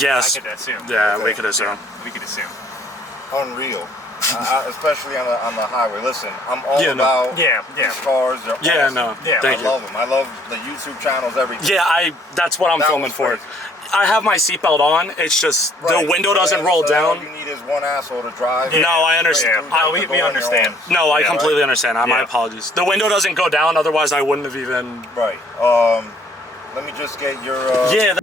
Yes. I could assume. Yeah, we could assume. Yeah, we could assume. Unreal. Especially on the highway. Listen, I'm all Yeah, no. about Yeah, yeah. these cars. They're Yeah, awesome. no. Yeah, Thank I you. love them. I love the YouTube channels, everything. Yeah, that's what I'm That filming was for. crazy. I have my seatbelt on. It's just Right. the window doesn't So roll all down. you need is one asshole to drive. No, I understand. Yeah. We understand. No, I Yeah, completely understand. My Yeah. apologies. The window doesn't go down, otherwise I wouldn't have even. Right. Let me just get your. Yeah.